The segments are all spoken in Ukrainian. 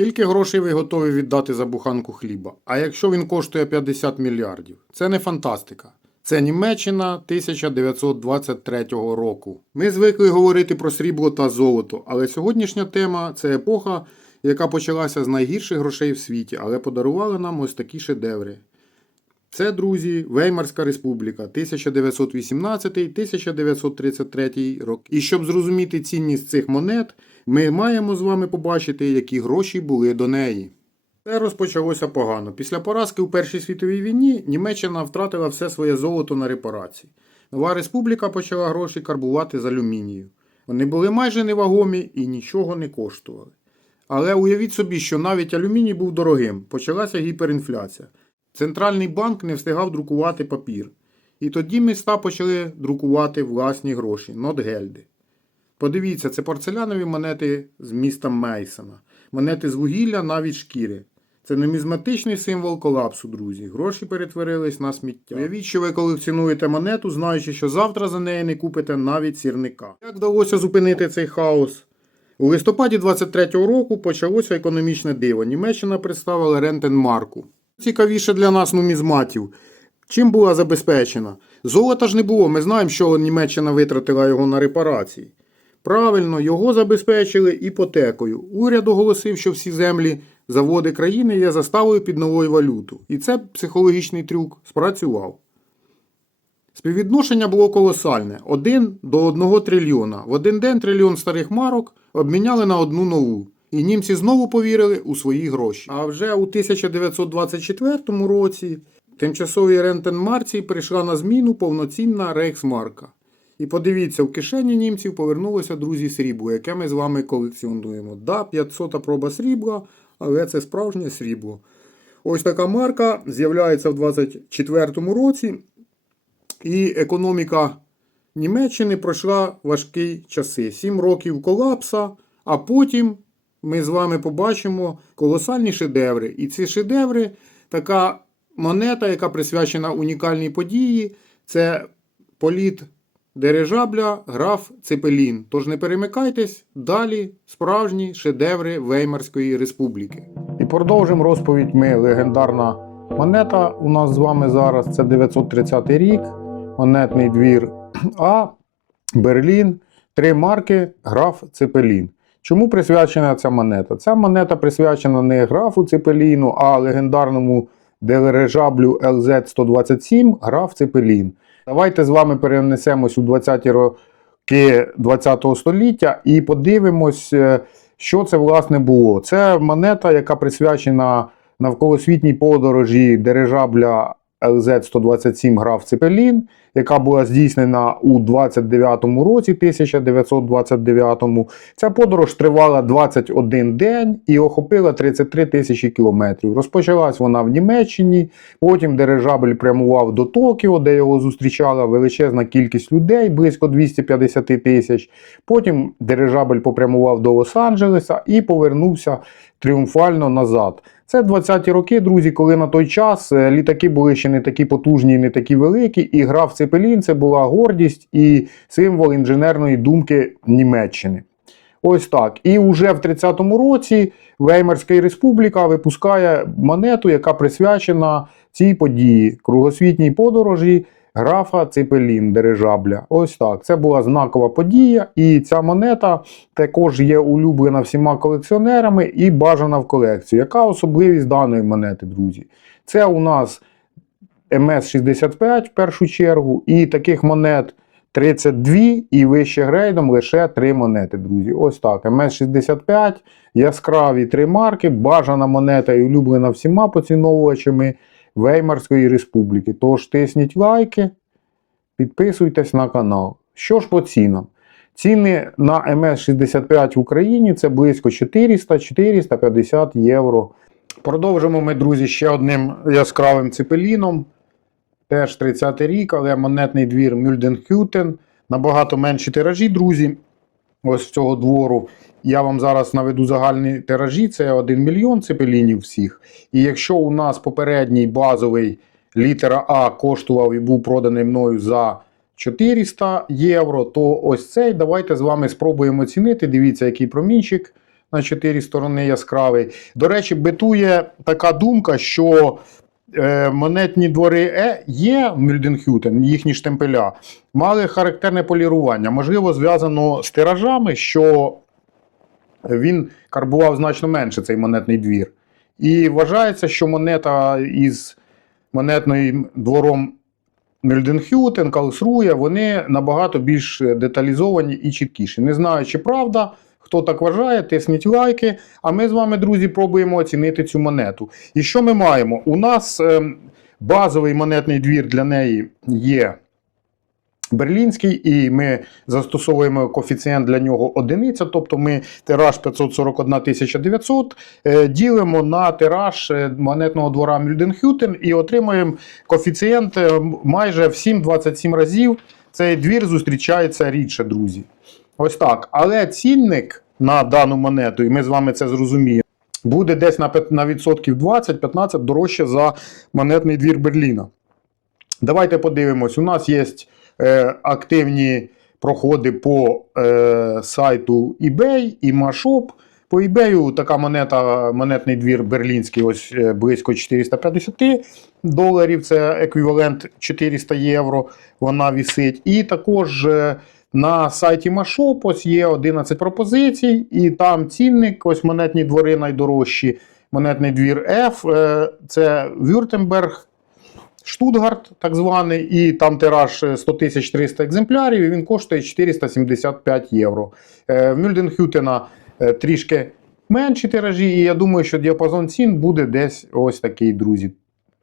Скільки грошей ви готові віддати за буханку хліба? А якщо він коштує 50 мільярдів? Це не фантастика. Це Німеччина 1923 року. Ми звикли говорити про срібло та золото, але сьогоднішня тема це епоха, яка почалася з найгірших грошей в світі, але подарувала нам ось такі шедеври. Це, друзі, Веймарська республіка 1918-1933 рок. І щоб зрозуміти цінність цих монет, ми маємо з вами побачити, які гроші були до неї. Це розпочалося погано. Після поразки у Першій світовій війні Німеччина втратила все своє золото на репарації. Нова республіка почала гроші карбувати з алюмінію. Вони були майже невагомі і нічого не коштували. Але уявіть собі, що навіть алюміній був дорогим, почалася гіперінфляція. Центральний банк не встигав друкувати папір. І тоді міста почали друкувати власні гроші, нотгельди. Подивіться, це порцелянові монети з міста Мейсона. Монети з вугілля, навіть шкіри. Це нумізматичний символ колапсу, друзі. Гроші перетворились на сміття. Уявіть, що ви колекціонуєте монету, знаючи, що завтра за неї не купите навіть сірника. Як вдалося зупинити цей хаос? У листопаді 23-го року почалося економічне диво. Німеччина представила рентенмарку. Цікавіше для нас нумізматів. Чим була забезпечена? Золота ж не було. Ми знаємо, що Німеччина витратила його на репарації. Правильно, його забезпечили іпотекою. Уряд оголосив, що всі землі, заводи країни є заставою під новою валюту. І це психологічний трюк спрацював. Співвідношення було колосальне 1 до 1 трильйона. В один день трильйон старих марок обміняли на одну нову. І німці знову повірили у свої гроші. А вже у 1924 році тимчасовій рентенмарці прийшла на зміну повноцінна рейхсмарка. І подивіться, в кишені німців повернулося, друзі, срібло, яке ми з вами колекціонуємо. Да, 500 проба срібла, але це справжнє срібло. Ось така марка з'являється в 24 році. І економіка Німеччини пройшла важкі часи. Сім років колапса, а потім ми з вами побачимо колосальні шедеври. І ці шедеври така монета, яка присвячена унікальній події, це політ дирижабля граф Цепелін. Тож не перемикайтесь, далі справжні шедеври Веймарської республіки. І продовжимо розповідь ми. Легендарна монета у нас з вами зараз. Це 930 рік, монетний двір А, Берлін, три марки, граф Цепелін. Чому присвячена ця монета? Ця монета присвячена не графу Цепеліну, а легендарному дирижаблю LZ-127 граф Цепелін. Давайте з вами перенесемось у 20-ті роки 20-го століття і подивимось, е, що це власне було. Це монета, яка присвячена навколосвітній подорожі дирижабля LZ-127 граф Цепелін, яка була здійснена у 29-му році, 1929-му. Ця подорож тривала 21 день і охопила 33 тисячі кілометрів. Розпочалась вона в Німеччині, потім дирижабль прямував до Токіо, де його зустрічала величезна кількість людей, близько 250 тисяч. Потім дирижабль попрямував до Лос-Анджелеса і повернувся тріумфально назад. Це 20-ті роки, друзі, коли на той час е, літаки були ще не такі потужні, не такі великі, і граф Цепелін це була гордість і символ інженерної думки Німеччини. Ось так. І вже в 30-му році Веймарська республіка випускає монету, яка присвячена цій події кругосвітній подорожі графа Цепелін дирижабля. Ось так. Це була знакова подія, і ця монета також є улюблена всіма колекціонерами і бажана в колекцію. Яка особливість даної монети, друзі? Це у нас МС-65 в першу чергу, і таких монет 32 і вище грейдом лише 3 монети, друзі. Ось так. МС-65, яскраві три марки, бажана монета і улюблена всіма поціновувачами Веймарської республіки. Тож тисніть лайки, підписуйтесь на канал. Що ж по цінам? Ціни на МС-65 в Україні це близько 400-450 євро. Продовжимо ми, друзі, ще одним яскравим цепеліном. Теж 30-й рік, але монетний двір Мюльденхютен. Набагато менші тиражі, друзі. Ось цього двору. Я вам зараз наведу загальні тиражі. Це 1 мільйон цепелінів всіх. І якщо у нас попередній базовий літера А коштував і був проданий мною за 400 євро, то ось цей давайте з вами спробуємо оцінити. Дивіться, який промінчик на чотири сторони яскравий. До речі, битує така думка, що е, монетні двори Е є в Мюльденхютен, їхні штемпеля, мали характерне полірування. Можливо, зв'язано з тиражами, що він карбував значно менше цей монетний двір. І вважається, що монета із монетним двором Мюльденхютен, Калсрує, вони набагато більш деталізовані і чіткіші. Не знаю, чи правда. Хто так вважає, тисніть лайки. А ми з вами, друзі, пробуємо оцінити цю монету. І що ми маємо? У нас ем, базовий монетний двір для неї є берлінський, і ми застосовуємо коефіцієнт для нього одиниця, тобто ми тираж 541 900 е, ділимо на тираж е, монетного двора Мюльденхютен і отримуємо коефіцієнт е, майже в 7-27 разів. Цей двір зустрічається рідше, друзі. Ось так. Але цінник на дану монету, і ми з вами це зрозуміємо, буде десь на на відсотків 20-15 дорожче за монетний двір Берліна. Давайте подивимось. У нас є е, активні проходи по е, сайту eBay і Mashop. По eBay така монета, монетний двір берлінський, ось е, близько 450 доларів. Це еквівалент 400 євро. Вона вісить. І також е, на сайті Mashop ось є 11 пропозицій, і там цінник, ось монетні двори найдорожчі. Монетний двір F, це Вюртемберг, Штутгарт, так званий, і там тираж е, 100 тисяч 300 екземплярів, і він коштує 475 євро. Е, В Мюльденхютена е, трішки менші тиражі, і я думаю, що діапазон цін буде десь ось такий, друзі.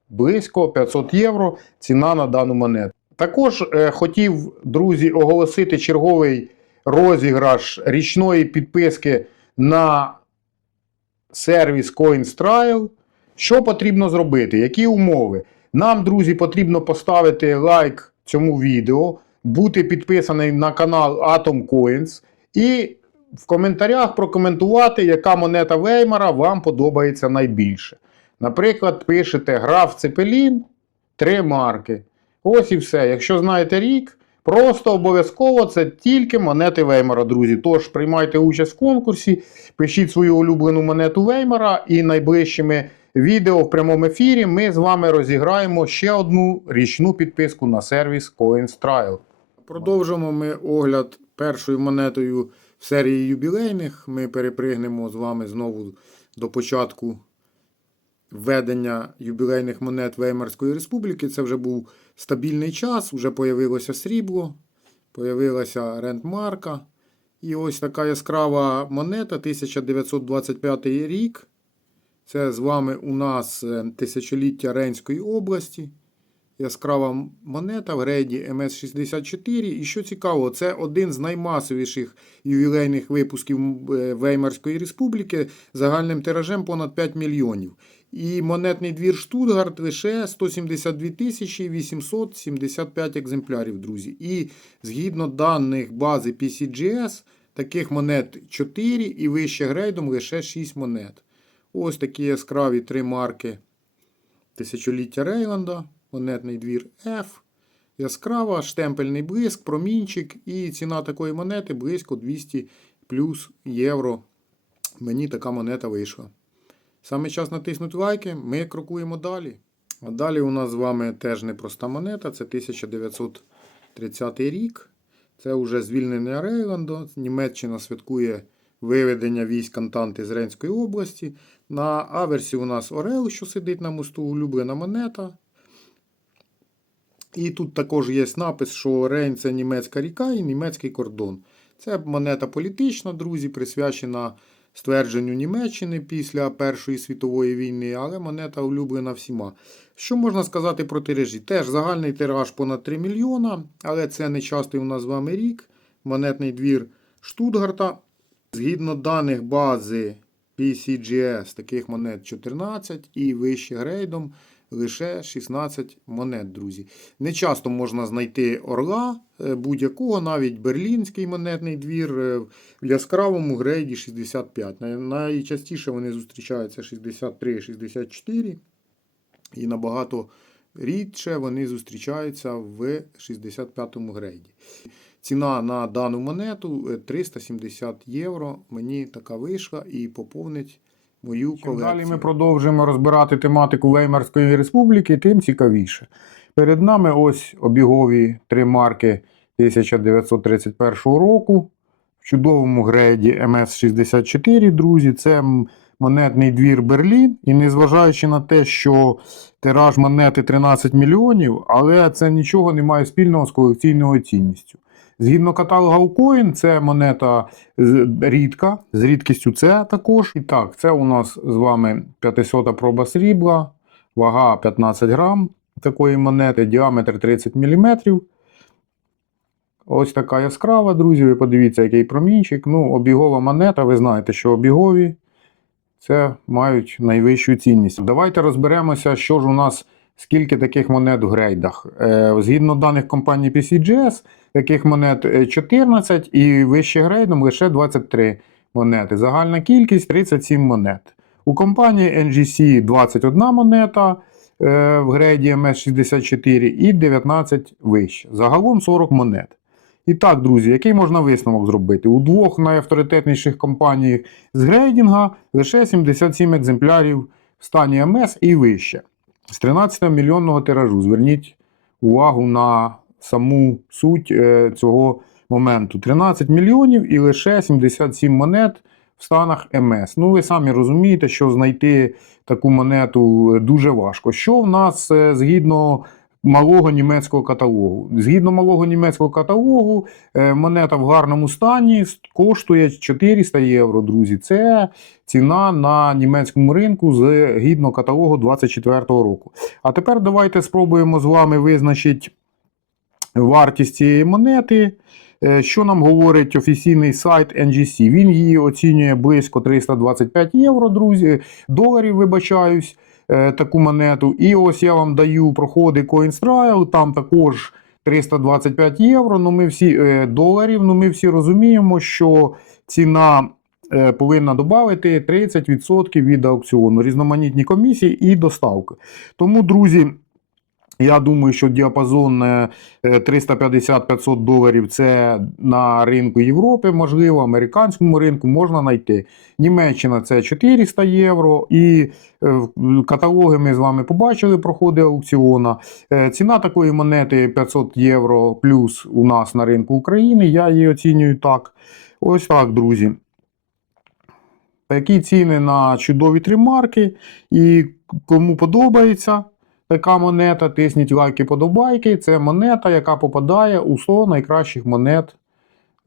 Близько 500 євро ціна на дану монету. Також е, хотів, друзі, оголосити черговий розіграш річної підписки на сервіс CoinStrial. Що потрібно зробити? Які умови? Нам, друзі, потрібно поставити лайк цьому відео, бути підписаним на канал Atom Coins і в коментарях прокоментувати, яка монета Веймара вам подобається найбільше. Наприклад, пишете граф Цепелін, три марки. Ось і все. Якщо знаєте рік, просто обов'язково це тільки монети Веймара, друзі. Тож приймайте участь в конкурсі, пишіть свою улюблену монету Веймара, і найближчими відео в прямому ефірі ми з вами розіграємо ще одну річну підписку на сервіс CoinStrial. Продовжимо ми огляд першою монетою в серії юбілейних. Ми перепригнемо з вами знову до початку введення юбілейних монет Веймарської республіки. Це вже був стабільний час, вже появилося срібло, появилася рентмарка. І ось така яскрава монета 1925 рік. Це з вами у нас е, тисячоліття Рейнської області. Яскрава монета в грейді МС-64. І що цікаво, це один з наймасовіших ювілейних випусків е, Веймарської республіки загальним тиражем понад 5 мільйонів. І монетний двір Штутгарт лише 172 тисячі 875 екземплярів, друзі. І згідно даних бази PCGS, таких монет 4 і вище грейдом лише 6 монет. Ось такі яскраві три марки тисячоліття Рейланда, монетний двір F. Яскрава, штемпельний блиск, промінчик і ціна такої монети близько 200 плюс євро. Мені така монета вийшла. Саме час натиснути лайки, ми крокуємо далі. А далі у нас з вами теж непроста монета, це 1930 рік. Це вже звільнення Рейланду. Німеччина святкує виведення військ Антанти з Ренської області. На аверсі у нас Орел, що сидить на мосту, улюблена монета. І тут також є напис, що Рейн це німецька ріка і німецький кордон. Це монета політична, друзі, присвячена ствердженню Німеччини після Першої світової війни, але монета улюблена всіма. Що можна сказати про тиражі? Теж загальний тираж понад 3 мільйона, але це не частий у нас з вами рік. Монетний двір Штутгарта. Згідно даних бази PCGS, таких монет 14 і вище грейдом лише 16 монет, друзі. Не часто можна знайти орла е, будь-якого, навіть берлінський монетний двір е, в яскравому грейді 65. Найчастіше вони зустрічаються 63-64. І набагато рідше вони зустрічаються в 65 грейді. Ціна на дану монету е, 370 євро. Мені така вийшла і поповнить мою колекцію. Далі ми продовжуємо розбирати тематику Веймарської республіки, тим цікавіше. Перед нами ось обігові три марки 1931 року. В чудовому грейді МС-64, друзі. Це монетний двір Берлін. І незважаючи на те, що тираж монети 13 мільйонів, але це нічого не має спільного з колекційною цінністю. Згідно каталога Ucoin, це монета рідка, з рідкістю це також. І так, це у нас з вами 500 проба срібла, вага 15 грам такої монети, діаметр 30 мм. Ось така яскрава, друзі. Ви подивіться, який промінчик. Ну, обігова монета, ви знаєте, що обігові це мають найвищу цінність. Давайте розберемося, що ж у нас, скільки таких монет в грейдах. Е, згідно даних компанії PCGS, таких монет е, 14 і вище грейдом лише 23 монети. Загальна кількість 37 монет. У компанії NGC 21 монета е, в грейді MS64 і 19 вище. Загалом 40 монет. І так, друзі, який можна висновок зробити? У двох найавторитетніших компаніях з грейдінга лише 77 екземплярів в стані МС і вище. З 13 мільйонного тиражу. Зверніть увагу на саму суть е, цього моменту. 13 мільйонів і лише 77 монет в станах МС. Ну, ви самі розумієте, що знайти таку монету е, дуже важко. Що в нас е, згідно малого німецького каталогу? Згідно малого німецького каталогу, монета в гарному стані коштує 400 євро, друзі. Це ціна на німецькому ринку згідно каталогу 24-го року. А тепер давайте спробуємо з вами визначити вартість цієї монети. Е, Що нам говорить офіційний сайт NGC? Він її оцінює близько 325 євро, друзі, доларів, вибачаюсь, е, таку монету. І ось я вам даю проходи CoinStrial, там також 325 євро. Ну, ми всі е, доларів. Ну, ми всі розуміємо, що ціна повинна додати 30% від аукціону, різноманітні комісії і доставки. Тому, друзі. Я думаю, що діапазон е, е, 350-500 доларів це на ринку Європи, можливо, американському ринку можна знайти. Німеччина це 400 євро. І е, каталоги ми з вами побачили, проходи аукціона. Е, Ціна такої монети 500 євро плюс у нас на ринку України. Я її оцінюю так. Ось так, друзі. Такі ціни на чудові три марки. І кому подобається така монета, тисніть лайки, подобайки. Це монета, яка попадає у 100 найкращих монет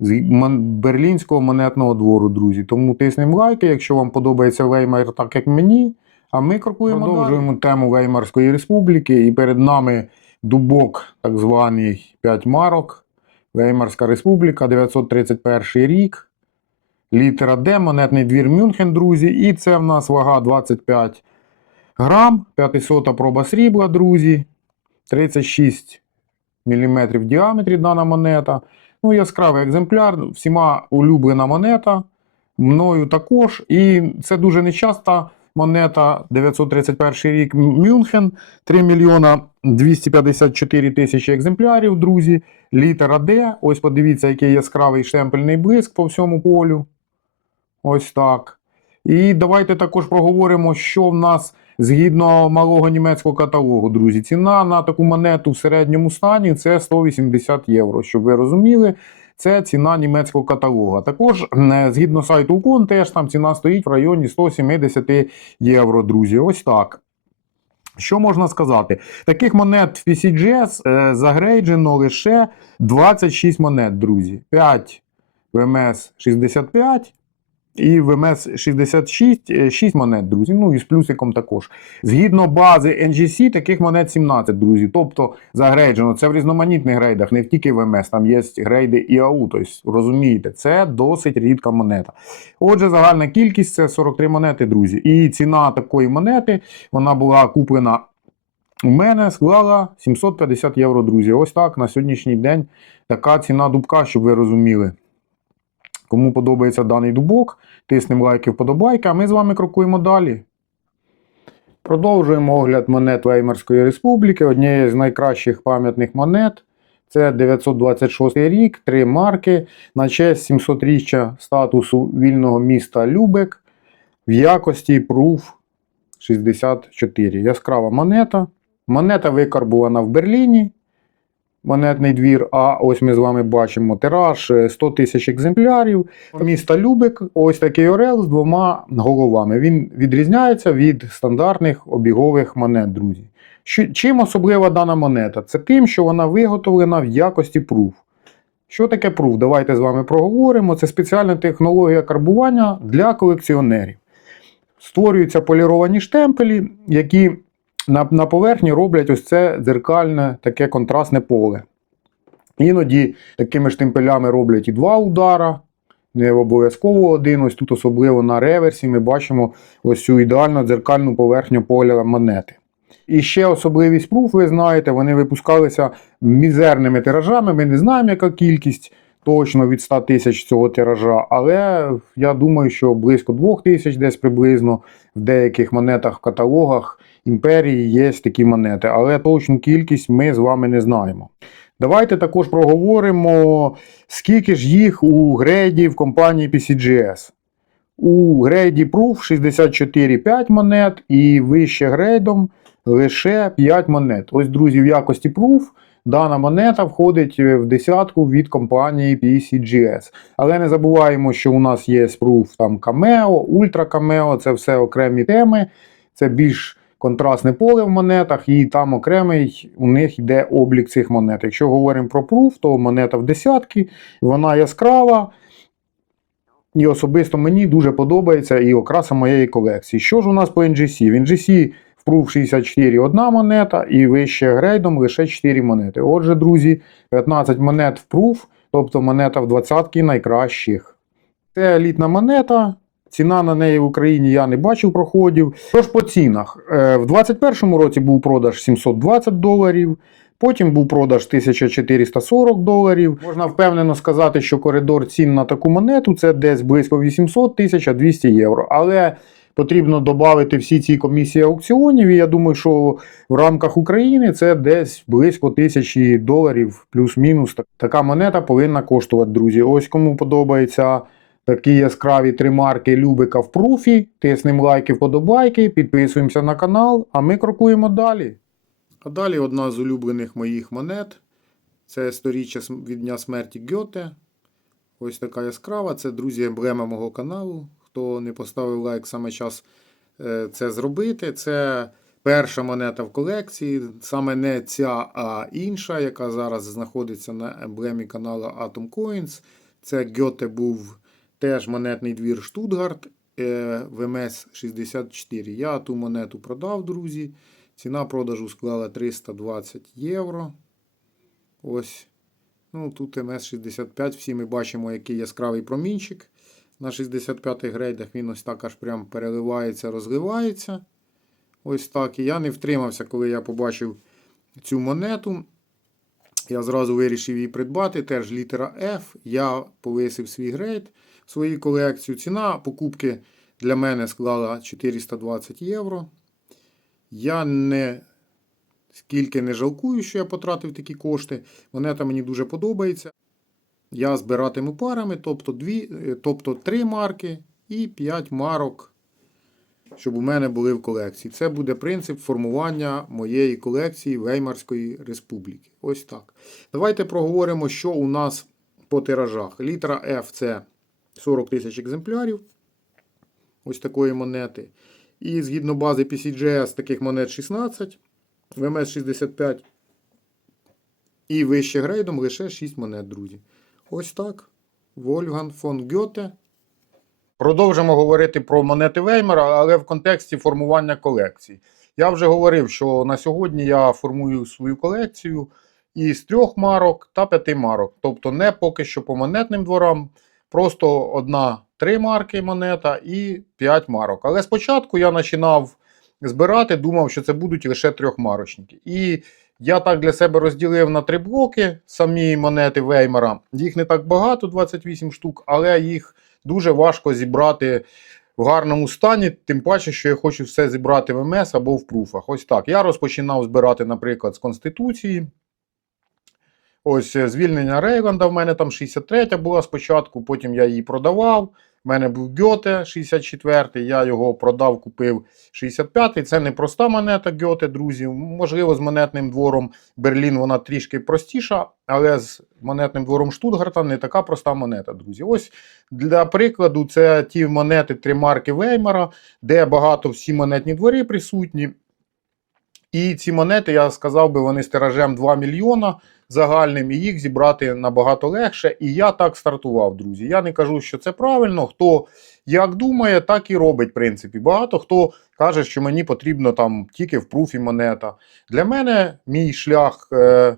з берлінського монетного двору, друзі. Тому тиснемо лайки, якщо вам подобається Веймар, так як мені. А ми крокуємо Продовжуємо тему Веймарської республіки. І перед нами дубок, так званий 5 марок. Веймарська республіка, 931 рік. Літера Д, монетний двір Мюнхен, друзі. І це в нас вага 25 грам, 500 проба срібла, друзі. 36 мм в діаметрі дана монета. Ну, яскравий екземпляр, всіма улюблена монета. Мною також. І це дуже нечаста монета. 931 рік Мюнхен. 3 мільйона 254 тисячі екземплярів, друзі. Літера Д. Ось подивіться, який яскравий штемпельний блиск по всьому полю. Ось так. І давайте також проговоримо, що в нас згідно малого німецького каталогу, друзі. Ціна на таку монету в середньому стані це 180 євро. Щоб ви розуміли, це ціна німецького каталога. Також е, згідно сайту Укон, теж там ціна стоїть в районі 170 євро, друзі. Ось так. Що можна сказати? Таких монет в PCGS е, загрейджено лише 26 монет, друзі. 5 в МС 65 і в МС 66 6 монет, друзі. Ну і з плюсиком також. Згідно бази NGC, таких монет 17, друзі. Тобто загрейджено. Це в різноманітних грейдах, не тільки в МС, там є грейди ІАУ. Тобто, розумієте, це досить рідка монета. Отже, загальна кількість це 43 монети, друзі. І ціна такої монети вона була куплена у мене, склала 750 євро, друзі. Ось так на сьогоднішній день така ціна дубка, щоб ви розуміли. Кому подобається даний дубок, тиснемо лайки, вподобайки, а ми з вами крокуємо далі. Продовжуємо огляд монет Веймарської республіки, однієї з найкращих пам'ятних монет. Це 926 рік, три марки на честь 700-річчя статусу вільного міста Любек в якості Proof 64. Яскрава монета. Монета викарбувана в Берліні. Монетний двір. А ось ми з вами бачимо тираж е, 100 тисяч екземплярів. Міста Любек. Ось такий орел з двома головами. Він відрізняється від стандартних обігових монет, друзі. Чим особлива дана монета? Це тим, що вона виготовлена в якості пруф. Що таке пруф? Давайте з вами проговоримо. Це спеціальна технологія карбування для колекціонерів. Створюються поліровані штемпелі, які на, на поверхні роблять ось це дзеркальне таке контрастне поле. Іноді такими штемпелями роблять і два удара, не обов'язково один. Ось тут, особливо на реверсі, ми бачимо ось цю ідеально дзеркальну поверхню поля монети. І ще особливість пруф, ви знаєте, вони випускалися мізерними тиражами. Ми не знаємо, яка кількість точно від 100 тисяч цього тиража, але я думаю, що близько 2 тисяч десь приблизно в деяких монетах в каталогах імперії є такі монети, але точну кількість ми з вами не знаємо. Давайте також проговоримо, скільки ж їх у грейді в компанії PCGS. У грейді Proof 64,5 монет і вище грейдом лише 5 монет. Ось, друзі, в якості Proof дана монета входить в десятку від компанії PCGS. Але не забуваємо, що у нас є Proof там Cameo, Ultra Cameo, це все окремі теми. Це більш контрастне поле в монетах, і там окремий у них йде облік цих монет. Якщо говоримо про Proof, то монета в десятки, вона яскрава. І особисто мені дуже подобається і окраса моєї колекції. Що ж у нас по NGC? В NGC в Proof 64 одна монета, і вище грейдом лише 4 монети. Отже, друзі, 15 монет в Proof, тобто монета в 20 найкращих. Це елітна монета. Ціна на неї в Україні я не бачив проходів. Тож по цінах. Е, В 2021 році був продаж 720 доларів. Потім був продаж 1440 доларів. Можна впевнено сказати, що коридор цін на таку монету це десь близько 800 1200 євро. Але потрібно додати всі ці комісії аукціонів. І я думаю, що в рамках України це десь близько тисячі доларів, плюс-мінус. Така монета повинна коштувати, друзі. Ось кому подобається. Такі яскраві три марки Любика в пруфі. Тиснемо лайки, вподобайки, підписуємося на канал, а ми крокуємо далі. А далі одна з улюблених моїх монет. Це сторіччя від дня смерті Гьоте. Ось така яскрава. Це, друзі, емблема мого каналу. Хто не поставив лайк, саме час е, це зробити. Це перша монета в колекції. Саме не ця, а інша, яка зараз знаходиться на емблемі каналу Atom Coins. Це Гьоте був теж монетний двір Штутгарт е, ВМС 64. Я ту монету продав, друзі. Ціна продажу склала 320 євро. Ось. Ну, тут МС-65. Всі ми бачимо, який яскравий промінчик. На 65 грейдах він ось так аж прям переливається, розливається. Ось так. І я не втримався, коли я побачив цю монету. Я зразу вирішив її придбати. Теж літера F. Я повисив свій грейд свою колекцію. Ціна покупки для мене склала 420 євро. Я не скільки не жалкую, що я потратив такі кошти. Монета мені дуже подобається. Я збиратиму парами, тобто, дві, е, тобто 3 марки і 5 марок, щоб у мене були в колекції. Це буде принцип формування моєї колекції Веймарської республіки. Ось так. Давайте проговоримо, що у нас по тиражах. Літера F це 40 тисяч екземплярів. Ось такої монети. І згідно бази PCGS таких монет 16, ВМС 65 і вище грейдом лише 6 монет, друзі. Ось так. Вольфган фон Гьоте. Продовжимо говорити про монети Веймера, але в контексті формування колекцій. Я вже говорив, що на сьогодні я формую свою колекцію із трьох марок та п'яти марок. Тобто не поки що по монетним дворам, просто одна три марки монета і п'ять марок. Але спочатку я починав збирати, думав, що це будуть лише трьохмарочники. І я так для себе розділив на три блоки самі монети Веймера. Їх не так багато, 28 штук, але їх дуже важко зібрати в гарному стані. Тим паче, що я хочу все зібрати в МС або в пруфах. Ось так. Я розпочинав збирати, наприклад, з Конституції. Ось е, звільнення Рейланда в мене там 63 була спочатку, потім я її продавав. У мене був Гьоте 64, я його продав, купив 65-й. Це не проста монета Гьоте, друзі. Можливо, з монетним двором Берлін вона трішки простіша, але з монетним двором Штутгарта не така проста монета, друзі. Ось для прикладу, це ті монети три марки Веймара, де багато всі монетні двори присутні. І ці монети, я сказав би, вони з тиражем 2 мільйона загальним, і їх зібрати набагато легше. І я так стартував, друзі. Я не кажу, що це правильно. Хто як думає, так і робить. В принципі, багато хто каже, що мені потрібно там тільки в пруфі монета. Для мене мій шлях е,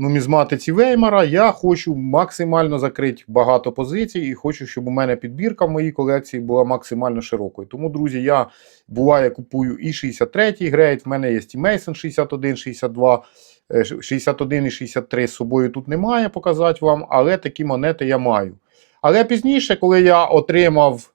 нумізматиці Веймара. Я хочу максимально закрити багато позицій і хочу, щоб у мене підбірка в моїй колекції була максимально широкою. Тому, друзі, я буває купую і 63-й грейд. В мене є і Мейсон 61, 62. Е, 61 і 63 з собою тут немає показати вам, але такі монети я маю. Але пізніше, коли я отримав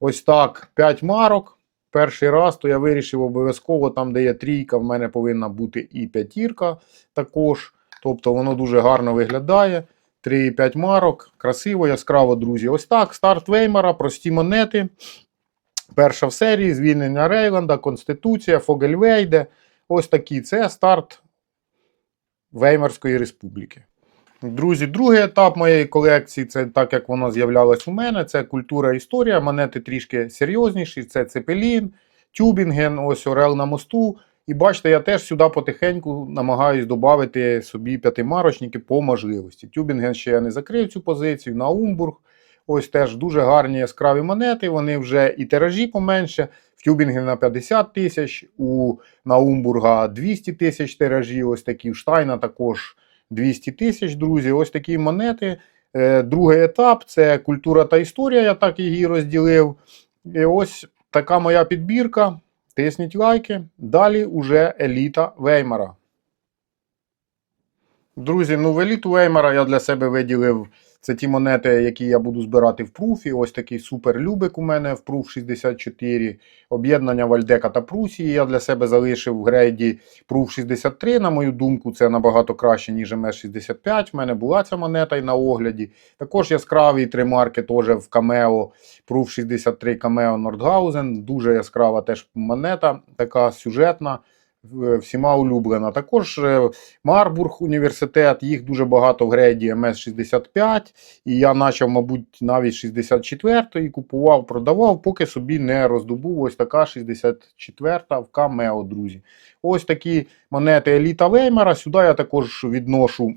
ось так 5 марок, перший раз, то я вирішив обов'язково, там, де є трійка, в мене повинна бути і п'ятірка також. Тобто воно дуже гарно виглядає. 3,5 марок, красиво, яскраво, друзі. Ось так, старт Веймара, прості монети. Перша в серії, звільнення Рейланда, Конституція, Фогельвейде. Ось такий це старт Веймарської республіки. Друзі, другий етап моєї колекції, це так як воно з'являлось у мене, це культура історія. Монети трішки серйозніші. Це Цепелін, Тюбінген, ось Орел на мосту. І бачите, я теж сюди потихеньку намагаюсь додати собі п'ятимарочники по можливості. Тюбінген ще я не закрив цю позицію, Наумбург. Ось теж дуже гарні яскраві монети. Вони вже і тиражі поменше. В Тюбінгена 50 тисяч, у Наумбурга 200 тисяч тиражі. Ось такі в Штайна також 200 тисяч, друзі. Ось такі монети. Е, Другий етап це культура та історія. Я так її розділив. І ось така моя підбірка. Тисніть лайки. Далі уже еліта Веймара. Друзі, ну в еліту Веймара я для себе виділив. Це ті монети, які я буду збирати в пруфі. Ось такий супер любик у мене в пруф 64. Об'єднання Вальдека та Прусії. Я для себе залишив в грейді пруф 63. На мою думку, це набагато краще, ніж МС-65. В мене була ця монета і на огляді. Також яскраві три марки теж в Камео. Пруф 63 Камео Нордгаузен. Дуже яскрава теж монета, така сюжетна. В- Всіма улюблена. Також е, Марбург університет, їх дуже багато в грейді МС-65. І я почав, мабуть, навіть 64-ї купував, продавав, поки собі не роздобув ось така 64-та в Камео, друзі. Ось такі монети Еліта Веймера. Сюди я також відношу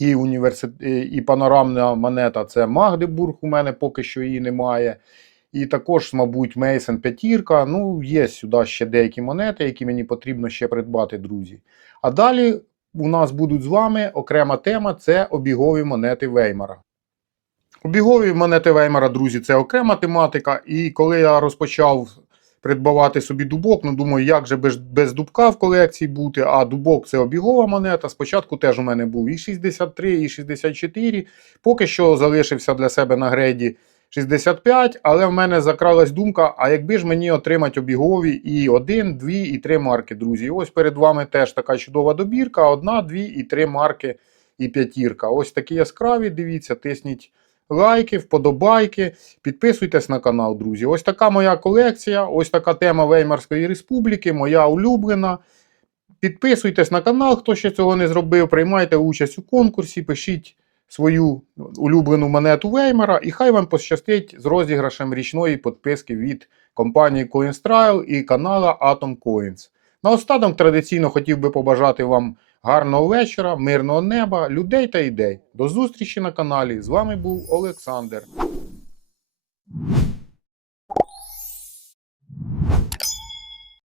і, університ... е, і панорамна монета це Магдебург. У мене поки що її немає. І також, мабуть, Мейсон п'ятірка. Ну, є сюди ще деякі монети, які мені потрібно ще придбати, друзі. А далі у нас будуть з вами окрема тема це обігові монети Веймара. Обігові монети Веймара, друзі, це окрема тематика. І коли я розпочав придбавати собі дубок, ну думаю, як же без, без дубка в колекції бути, а дубок це обігова монета. Спочатку теж у мене був і 63, і 64. Поки що залишився для себе на грейді 65, але в мене закралась думка: а якби ж мені отримати обігові і 1, 2 і 3 марки, друзі. Ось перед вами теж така чудова добірка: одна, дві і три марки і п'ятірка. Ось такі яскраві. Дивіться, тисніть лайки, вподобайки, підписуйтесь на канал, друзі. Ось така моя колекція, ось така тема Веймарської республіки, моя улюблена. Підписуйтесь на канал, хто ще цього не зробив. Приймайте участь у конкурсі, пишіть свою улюблену монету Веймера, і хай вам пощастить з розіграшем річної підписки від компанії CoinStrial і канала Atom Coins. Наостанок традиційно хотів би побажати вам гарного вечора, мирного неба, людей та ідей. До зустрічі на каналі. З вами був Олександр.